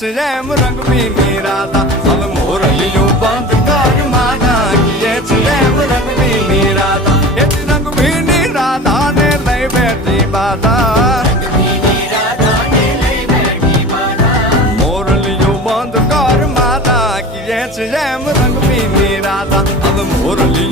છે એમ રંગ ભીની રાધા હવે મોરલીયું બંધ કર માતા કીએ છે એમ રંગ ભીની રાધા એ રંગ ભીની રાધા ને લઈ બેઠી બાધા મોરલીયું બંધ કર માતા કીએ છે એમ રંગ ભીની રાધા હવે મોરલી